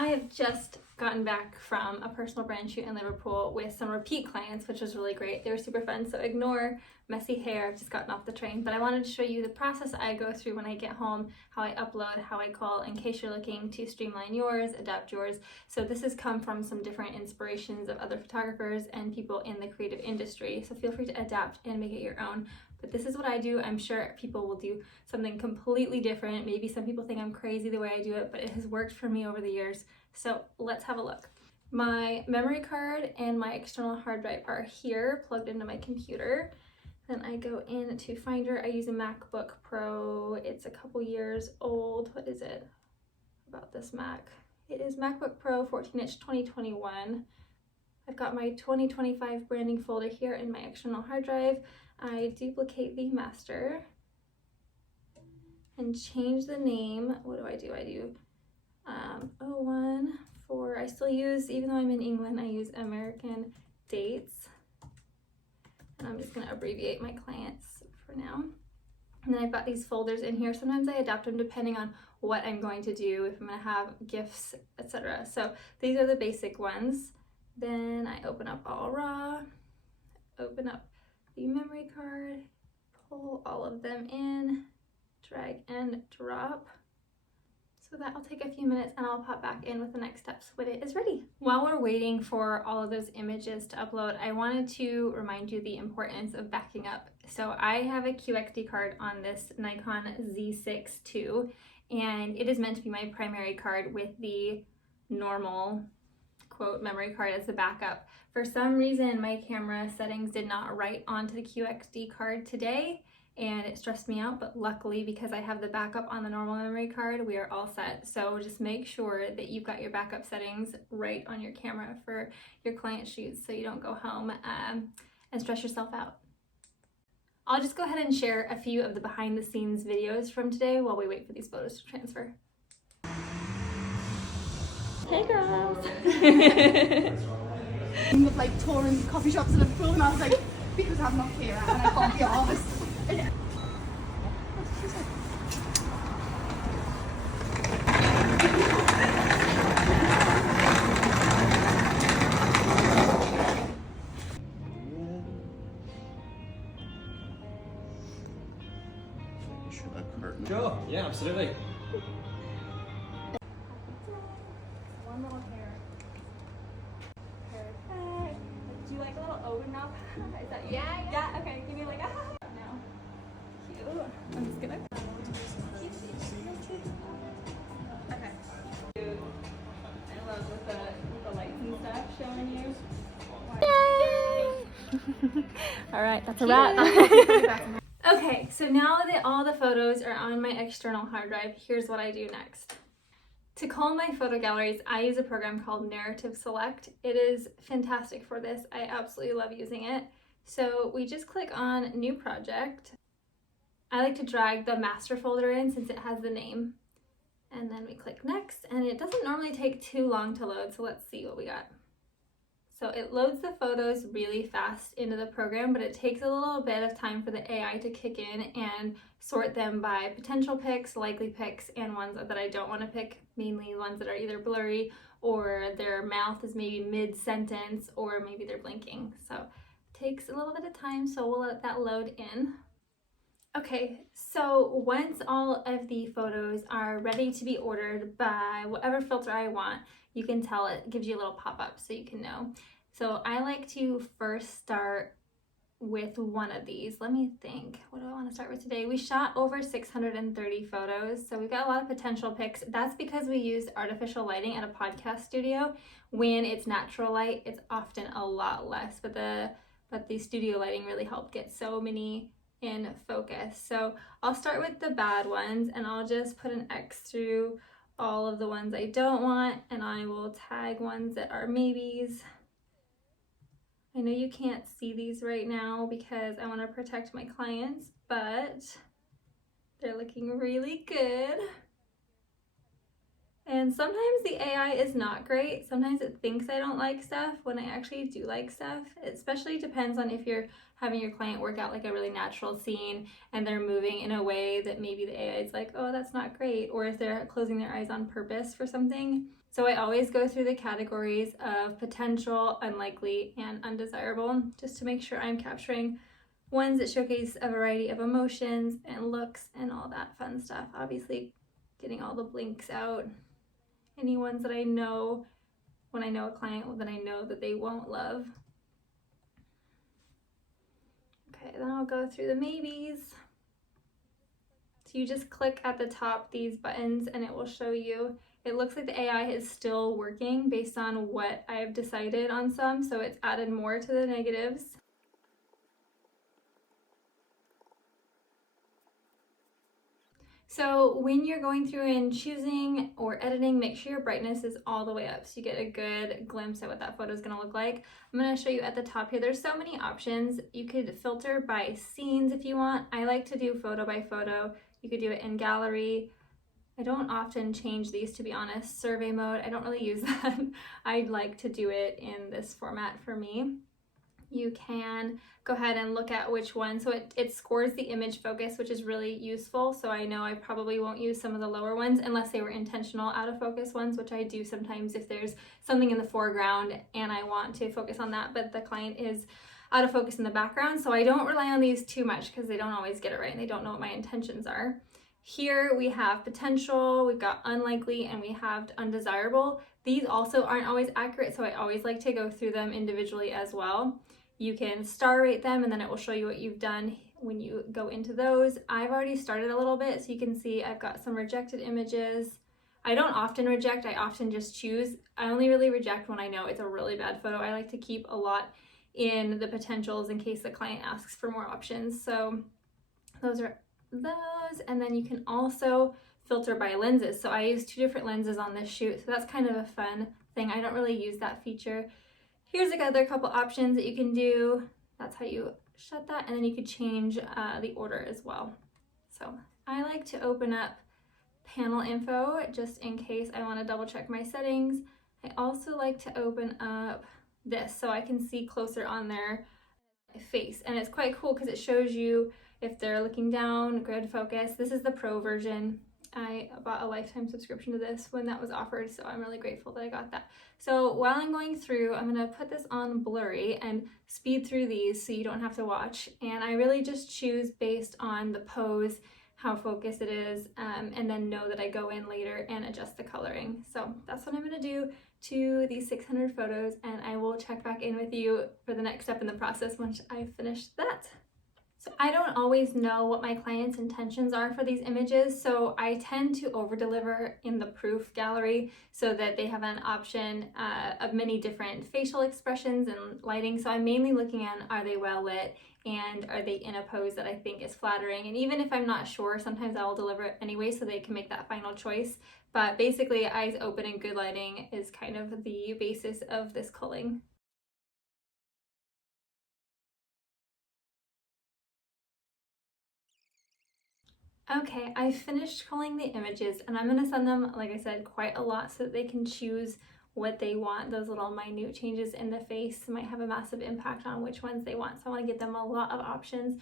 I have just gotten back from a personal brand shoot in Liverpool with some repeat clients, which was really great. They were super fun, so ignore messy hair. I've just gotten off the train, but I wanted to show you the process I go through when I get home, how I upload, how I cull, in case you're looking to streamline yours, adapt yours. So this has come from some different inspirations of other photographers and people in the creative industry, so feel free to adapt and make it your own. But this is what I do. I'm sure people will do something completely different. Maybe some people think I'm crazy the way I do it, but it has worked for me over the years. So let's have a look. My memory card and my external hard drive are here, plugged into my computer. Then I go into Finder. I use a MacBook Pro. It's a couple years old. What is it about this Mac? It is MacBook Pro 14-inch 2021. I've got my 2025 branding folder here in my external hard drive. I duplicate the master and change the name. What do? I do 01 for, I still use, even though I'm in England, I use American dates. And I'm just gonna abbreviate my clients for now. And then I've got these folders in here. Sometimes I adapt them depending on what I'm going to do, if I'm gonna have gifts, etc. So these are the basic ones. Then I open up All Raw, open up the memory card, pull all of them in, drag and drop. So that'll take a few minutes and I'll pop back in with the next steps when it is ready. While we're waiting for all of those images to upload, I wanted to remind you the importance of backing up. So I have a QXD card on this Nikon Z6 II, and it is meant to be my primary card with the normal quote memory card as the backup. For some reason, my camera settings did not write onto the QXD card today, and it stressed me out, but luckily, because I have the backup on the normal memory card, we are all set. So just make sure that you've got your backup settings right on your camera for your client shoots, so you don't go home and stress yourself out. I'll just go ahead and share a few of the behind the scenes videos from today while we wait for these photos to transfer. Hey girls! With like touring coffee shops in Liverpool, and I was like, because I'm not here and I can't be honest. Sure, yeah, absolutely. One little hair. Perfect. Do you like a little open mouth? Is that you? Yeah, okay. Give me like a now. Cute. I'm just gonna. Okay. Cute. I love with the lights and stuff showing you. Yay! All right, that's a wrap. Okay, so now that all the photos are on my external hard drive, here's what I do next. To cull my photo galleries, I use a program called Narrative Select. It is fantastic for this. I absolutely love using it. So we just click on New Project. I like to drag the master folder in since it has the name. And then we click Next, and it doesn't normally take too long to load, so let's see what we got. So it loads the photos really fast into the program, but it takes a little bit of time for the AI to kick in and sort them by potential picks, likely picks, and ones that I don't want to pick, mainly ones that are either blurry or their mouth is maybe mid-sentence or maybe they're blinking. So it takes a little bit of time, so we'll let that load in. Okay, so once all of the photos are ready to be ordered by whatever filter I want, you can tell it gives you a little pop-up so you can know. So I like to first start with one of these. Let me think. What do I want to start with today? We shot over 630 photos, so we've got a lot of potential picks. That's because we used artificial lighting at a podcast studio. When it's natural light, it's often a lot less, but the studio lighting really helped get so many in focus. So I'll start with the bad ones, and I'll just put an X through all of the ones I don't want, and I will tag ones that are maybes. I know you can't see these right now because I want to protect my clients, but they're looking really good. And And sometimes the AI is not great. Sometimes it thinks I don't like stuff when I actually do like stuff. It especially depends on if you're having your client work out like a really natural scene and they're moving in a way that maybe the AI is like, oh, that's not great. Or if they're closing their eyes on purpose for something. So I always go through the categories of potential, unlikely, and undesirable just to make sure I'm capturing ones that showcase a variety of emotions and looks and all that fun stuff. Obviously, getting all the blinks out. Any ones that I know, when I know a client that I know that they won't love. Okay, then I'll go through the maybes. So you just click at the top these buttons and it will show you. It looks like the AI is still working based on what I've decided on some, so it's added more to the negatives. So when you're going through and choosing or editing, make sure your brightness is all the way up so you get a good glimpse at what that photo is going to look like. I'm going to show you at the top here. There's so many options. You could filter by scenes if you want. I like to do photo by photo. You could do it in gallery. I don't often change these, to be honest. Survey mode, I don't really use that. I like to do it in this format for me. You can go ahead and look at which one. So it scores the image focus, which is really useful. So I know I probably won't use some of the lower ones unless they were intentional out of focus ones, which I do sometimes if there's something in the foreground and I want to focus on that, but the client is out of focus in the background. So I don't rely on these too much because they don't always get it right and they don't know what my intentions are. Here we have potential, we've got unlikely, and we have undesirable. These also aren't always accurate, so I always like to go through them individually as well. You can star rate them and then it will show you what you've done when you go into those. I've already started a little bit, so you can see I've got some rejected images. I don't often reject, I often just choose. I only really reject when I know it's a really bad photo. I like to keep a lot in the potentials in case the client asks for more options. So those are those, and then you can also filter by lenses. So I use 2 different lenses on this shoot, so that's kind of a fun thing. I don't really use that feature. Here's another couple options that you can do. That's how you shut that, and then you could change the order as well. So I like to open up panel info just in case I want to double check my settings. I also like to open up this so I can see closer on their face, and it's quite cool because it shows you if they're looking down, grid focus. This is the pro version. I bought a lifetime subscription to this when that was offered, so I'm really grateful that I got that. So while I'm going through, I'm gonna put this on blurry and speed through these so you don't have to watch. And I really just choose based on the pose, how focused it is, and then know that I go in later and adjust the coloring. So that's what I'm gonna do to these 600 photos, and I will check back in with you for the next step in the process once I've finished that. So I don't always know what my client's intentions are for these images, so I tend to over-deliver in the proof gallery so that they have an option of many different facial expressions and lighting. So I'm mainly looking at, are they well lit and are they in a pose that I think is flattering? And even if I'm not sure, sometimes I'll deliver it anyway so they can make that final choice. But basically, eyes open and good lighting is kind of the basis of this culling. Okay, I finished culling the images and I'm gonna send them, like I said, quite a lot so that they can choose what they want. Those little minute changes in the face might have a massive impact on which ones they want. So I wanna give them a lot of options.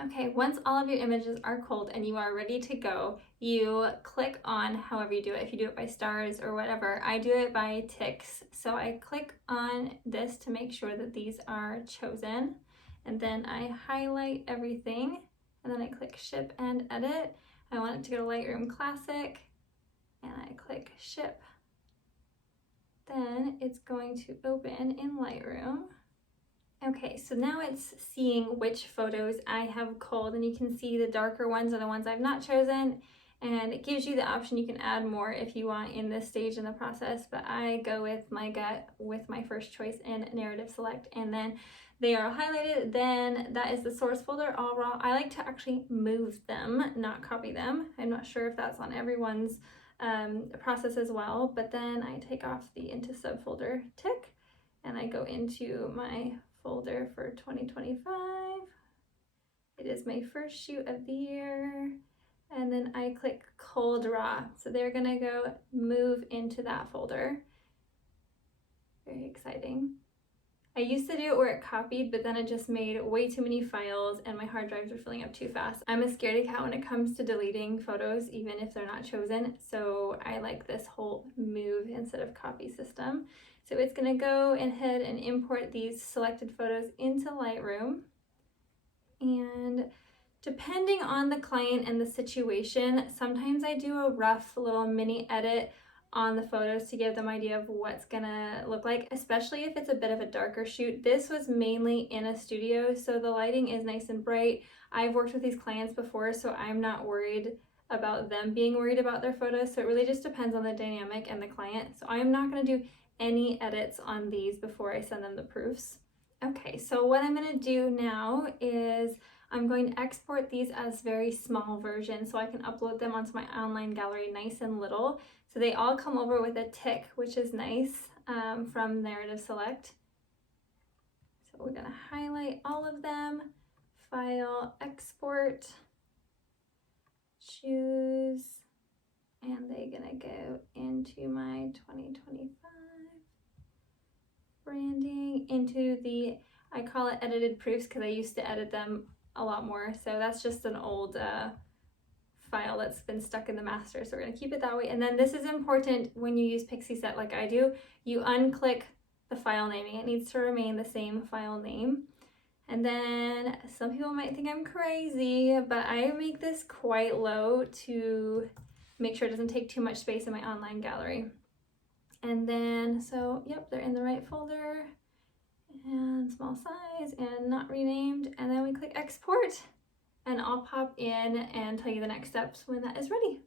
Okay, once all of your images are culled and you are ready to go, you click on however you do it. If you do it by stars or whatever, I do it by ticks. So I click on this to make sure that these are chosen, and then I highlight everything, and then I click ship and edit. I want it to go to Lightroom Classic, and I click ship. Then it's going to open in Lightroom. Okay, so now it's seeing which photos I have culled, and you can see the darker ones are the ones I've not chosen, and it gives you the option you can add more if you want in this stage in the process, but I go with my gut with my first choice in narrative select, and then they are highlighted. Then that is the source folder, all raw. I like to actually move them, not copy them. I'm not sure if that's on everyone's process as well, but then I take off the into subfolder tick, and I go into my folder for 2025. It is my first shoot of the year, and then I click Cull Draw. So they're gonna go move into that folder. Very exciting. I used to do it where it copied, but then it just made way too many files and my hard drives were filling up too fast. I'm a scaredy cat when it comes to deleting photos, even if they're not chosen. So I like this whole move instead of copy system. So it's gonna go ahead and import these selected photos into Lightroom. And depending on the client and the situation, sometimes I do a rough little mini edit on the photos to give them an idea of what's gonna look like, especially if it's a bit of a darker shoot. This was mainly in a studio, so the lighting is nice and bright. I've worked with these clients before, so I'm not worried about them being worried about their photos. So it really just depends on the dynamic and the client. So I'm not gonna do any edits on these before I send them the proofs. Okay, so what I'm gonna do now is I'm going to export these as very small versions so I can upload them onto my online gallery nice and little. So they all come over with a tick, which is nice, from Narrative Select. So we're gonna highlight all of them, File, Export, choose, and they're gonna go into my 2025 branding, into the, I call it edited proofs because I used to edit them a lot more. So that's just an old file that's been stuck in the master. So we're gonna keep it that way. And then this is important when you use Pixieset like I do, you unclick the file naming. It needs to remain the same file name. And then some people might think I'm crazy, but I make this quite low to make sure it doesn't take too much space in my online gallery. And then, so yep, they're in the right folder and small size and not renamed. And then we click export. And I'll pop in and tell you the next steps when that is ready.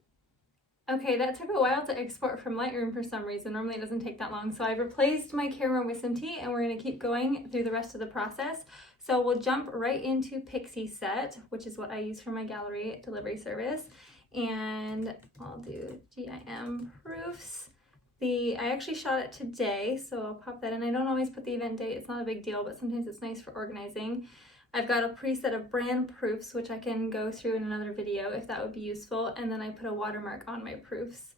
Okay, that took a while to export from Lightroom for some reason. Normally it doesn't take that long. So I've replaced my camera with some tea and we're gonna keep going through the rest of the process. So we'll jump right into Pixieset, which is what I use for my gallery delivery service. And I'll do GIM proofs. I actually shot it today, so I'll pop that in. I don't always put the event date, it's not a big deal, but sometimes it's nice for organizing. I've got a preset of brand proofs, which I can go through in another video if that would be useful, and then I put a watermark on my proofs.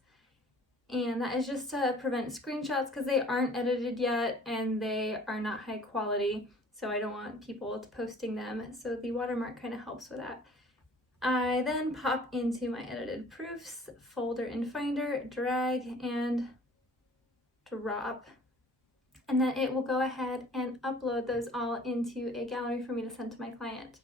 And that is just to prevent screenshots because they aren't edited yet and they are not high quality, so I don't want people posting them, so the watermark kind of helps with that. I then pop into my edited proofs folder in Finder, drag and drop. And then it will go ahead and upload those all into a gallery for me to send to my client.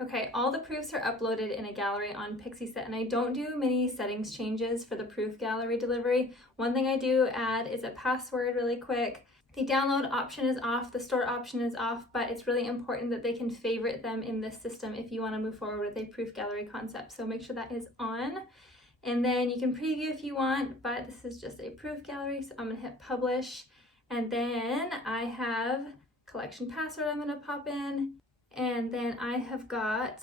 Okay, all the proofs are uploaded in a gallery on Pixieset, and I don't do many settings changes for the proof gallery delivery. One thing I do add is a password really quick. The download option is off, the store option is off, but it's really important that they can favorite them in this system if you want to move forward with a proof gallery concept. So make sure that is on. And then you can preview if you want, but this is just a proof gallery, so I'm gonna hit publish. And then I have collection password I'm gonna pop in. And then I have got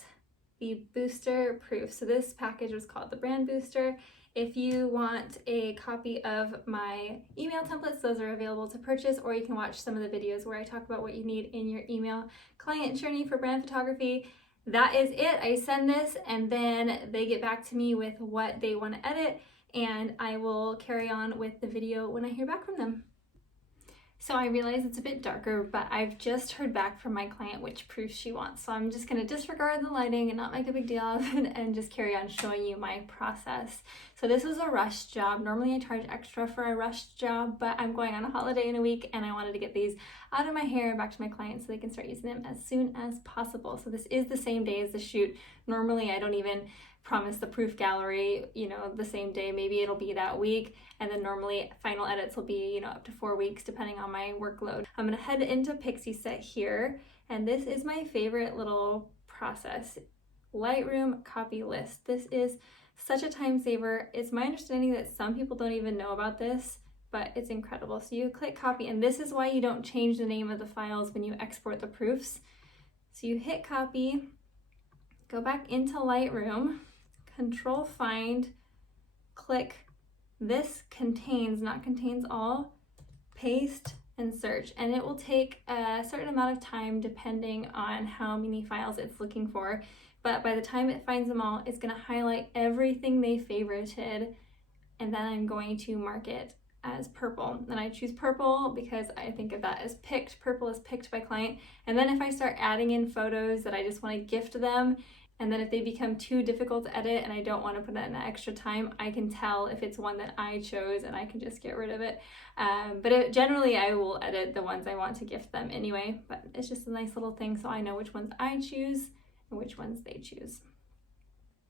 the booster proof. So this package was called the brand booster. If you want a copy of my email templates, those are available to purchase, or you can watch some of the videos where I talk about what you need in your email client journey for brand photography. That is it. I send this and then they get back to me with what they want to edit, and I will carry on with the video when I hear back from them. So I realize it's a bit darker, but I've just heard back from my client which proof she wants. So I'm just gonna disregard the lighting and not make a big deal of it and just carry on showing you my process. So this was a rush job. Normally I charge extra for a rush job, but I'm going on a holiday in a week and I wanted to get these out of my hair and back to my clients so they can start using them as soon as possible. So this is the same day as the shoot. Normally I don't even promise the proof gallery, the same day. Maybe it'll be that week, and then normally final edits will be, up to 4 weeks depending on my workload. I'm gonna head into Pixieset here, and this is my favorite little process. Lightroom copy list. This is such a time saver. It's my understanding that some people don't even know about this, but it's incredible. So you click copy, and this is why you don't change the name of the files when you export the proofs. So you hit copy, go back into Lightroom, Control Find, click this contains, not contains all, paste and search, and it will take a certain amount of time depending on how many files it's looking for. but by the time it finds them all, it's going to highlight everything they favorited, and then I'm going to mark it as purple. And I choose purple because I think of that as picked. Purple is picked by client. And then if I start adding in photos that I just want to gift them, and then if they become too difficult to edit and I don't want to put in extra time, I can tell if it's one that I chose and I can just get rid of it. Generally I will edit the ones I want to gift them anyway, but it's just a nice little thing so I know which ones I choose and which ones they choose.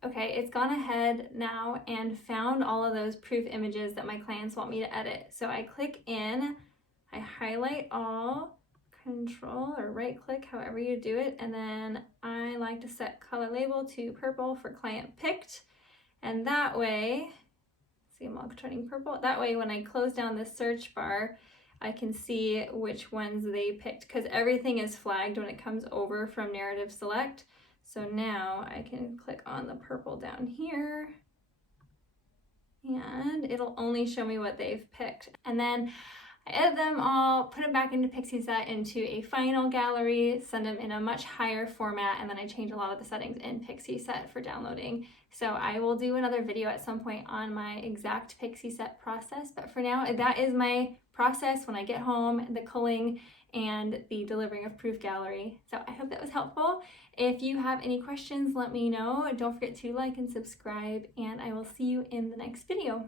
Okay, it's gone ahead now and found all of those proof images that my clients want me to edit. So I click in, I highlight all, control or right click, however you do it, and then I like to set color label to purple for client picked. And that way, see I'm all turning purple, that way when I close down the search bar, I can see which ones they picked, because everything is flagged when it comes over from narrative select. So now I can click on the purple down here and it'll only show me what they've picked. And then I edit them all, put them back into Pixieset into a final gallery, send them in a much higher format, and then I change a lot of the settings in Pixieset for downloading. So I will do another video at some point on my exact Pixieset process, but for now, that is my process when I get home, the culling and the delivering of proof gallery. So I hope that was helpful. If you have any questions, let me know. Don't forget to like and subscribe, and I will see you in the next video.